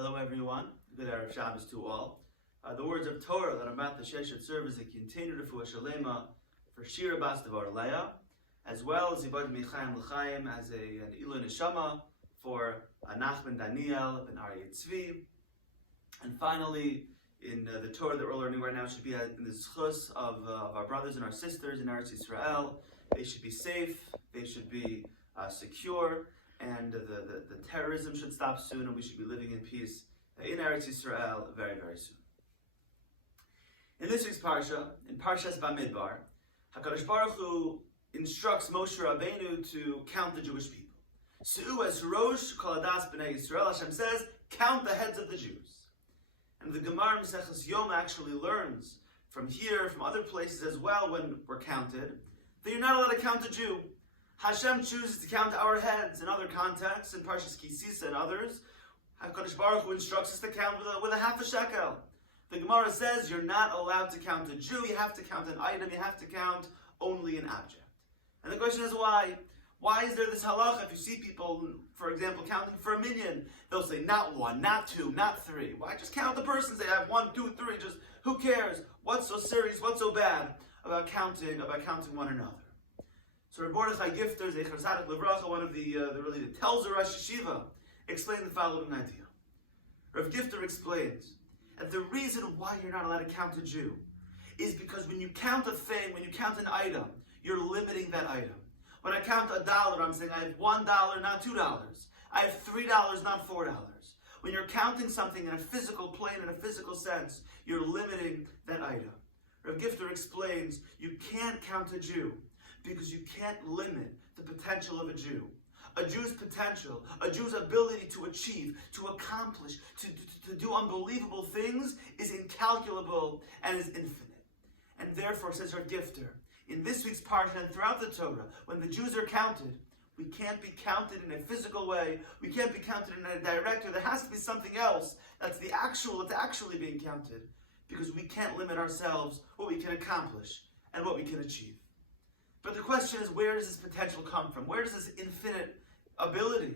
Hello everyone, good Erev Shabbos to all. The words of Torah that I'm about to share should serve as a continued Refuah Sheleimah for Shira Bat Devorah Leah, as well as BaMidbar as an neshomah for Nachman Daniel and Aryeh Tzvi. And finally, in the Torah that we're learning right now should be in the zchus of our brothers and our sisters in Eretz Yisrael. They should be safe, they should be secure, and the terrorism should stop soon, and we should be living in peace in Eretz Yisrael very, very soon. In this week's Parsha, in Parshas BaMidbar, HaKadosh Baruch Hu instructs Moshe Rabbeinu to count the Jewish people. Su'u es rosh kol hadas b'nei Yisrael, Hashem says, count the heads of the Jews. And the Gemara Maseches Yom actually learns from here, from other places as well, when we're counted, that you're not allowed to count a Jew. Hashem chooses to count our heads in other contexts, in Parshas Kisisa and others. HaKadosh Baruch Hu instructs us to count with a half a shekel. The Gemara says you're not allowed to count a Jew, you have to count an item, you have to count only an object. And the question is why? Why is there this halacha? If you see people, for example, counting for a minyan, they'll say not one, not two, not three. Why just count the persons? They have 1, 2, 3, just who cares? What's so serious, what's so bad about counting one another? So Reb Mordechai Gifter, Zecher Tzaddik Livracha, one of the Telzer Rosh Yeshiva, explained the following idea. Reb Gifter explains that the reason why you're not allowed to count a Jew is because when you count a thing, when you count an item, you're limiting that item. When I count $1, I'm saying I have $1, not $2. I have $3, not $4. When you're counting something in a physical plane, in a physical sense, you're limiting that item. Reb Gifter explains you can't count a Jew because you can't limit the potential of a Jew. A Jew's potential, a Jew's ability to achieve, to accomplish, to do unbelievable things is incalculable and is infinite. And therefore, says our Gifter, in this week's Parsha and throughout the Torah, when the Jews are counted, we can't be counted in a physical way, we can't be counted in a direct way. There has to be something else that's actually being counted, because we can't limit ourselves what we can accomplish and what we can achieve. But the question is, where does this potential come from? Where does this infinite ability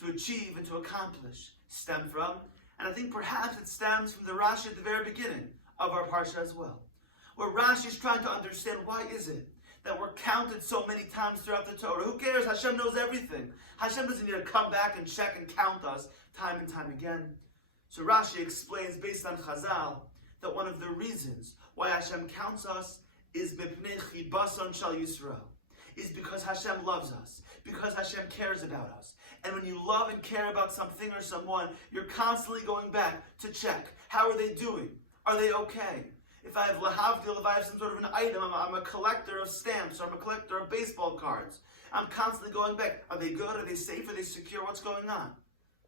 to achieve and to accomplish stem from? And I think perhaps it stems from the Rashi at the very beginning of our Parsha as well, where Rashi is trying to understand why is it that we're counted so many times throughout the Torah. Who cares? Hashem knows everything. Hashem doesn't need to come back and check and count us time and time again. So Rashi explains, based on Chazal, that one of the reasons why Hashem counts us is mipnei chibason shel Yisrael, is because Hashem loves us, because Hashem cares about us. And when you love and care about something or someone, you're constantly going back to check. How are they doing? Are they okay? If I have lahavdil, if I have some sort of an item, I'm a collector of stamps, or I'm a collector of baseball cards, I'm constantly going back. Are they good? Are they safe? Are they secure? What's going on?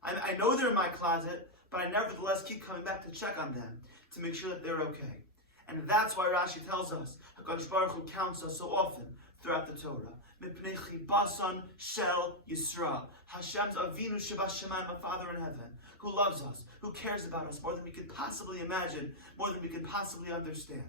I know they're in my closet, but I nevertheless keep coming back to check on them, to make sure that they're okay. And that's why Rashi tells us, HaKadosh Baruch Hu counts us so often throughout the Torah. Mipnei chibason shel Yisrael. Hashem's Avinu Shebashamayim, our Father in heaven, who loves us, who cares about us more than we could possibly imagine, more than we could possibly understand.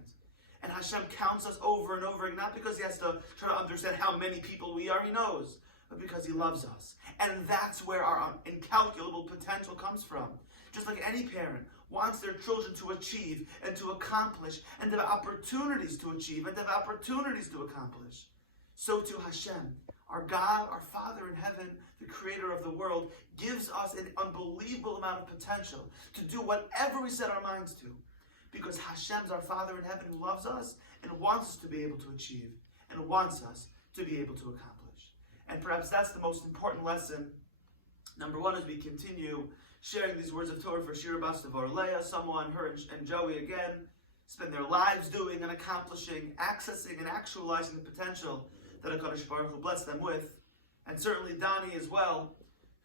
And Hashem counts us over and over, not because He has to try to understand how many people we are, He knows, but because He loves us. And that's where our incalculable potential comes from. Just like any parent wants their children to achieve and to accomplish and to have opportunities to achieve and to have opportunities to accomplish, so too Hashem, our God, our Father in heaven, the creator of the world, gives us an unbelievable amount of potential to do whatever we set our minds to, because Hashem's our Father in heaven who loves us and wants us to be able to achieve and wants us to be able to accomplish. And perhaps that's the most important lesson. Number one, as we continue sharing these words of Torah for Shira Bat Devorah Leah, someone, her and Joey again, spend their lives doing and accomplishing, accessing and actualizing the potential that HaKadosh Baruch Hu blessed them with. And certainly Donnie as well,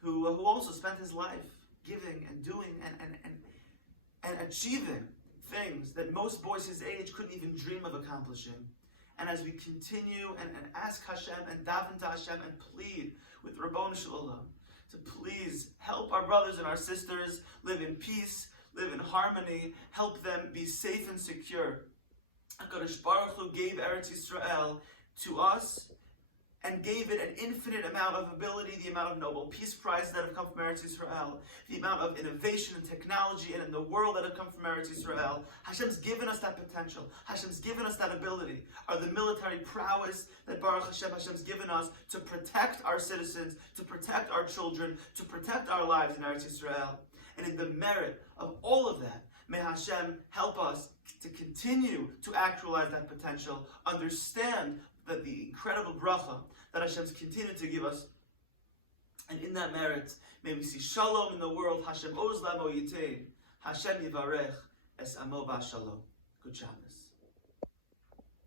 who also spent his life giving and doing and achieving things that most boys his age couldn't even dream of accomplishing. And as we continue and ask Hashem and daven to Hashem and plead with Rabbonu Shalom to please help our brothers and our sisters live in peace, live in harmony, help them be safe and secure. HaKadosh Baruch Hu gave Eretz Yisrael to us and gave it an infinite amount of ability, the amount of Nobel Peace Prizes that have come from Eretz Yisrael, the amount of innovation and technology and in the world that have come from Eretz Yisrael. Hashem's given us that potential. Hashem's given us that ability. Are the military prowess that Baruch Hashem's given us to protect our citizens, to protect our children, to protect our lives in Eretz Yisrael. And in the merit of all of that, may Hashem help us to continue to actualize that potential, understand that the incredible bracha that Hashem's continued to give us, and in that merit, may we see shalom in the world. Hashem oz lamo yitein. Hashem yivarech es amo ba shalom. Good Shabbos.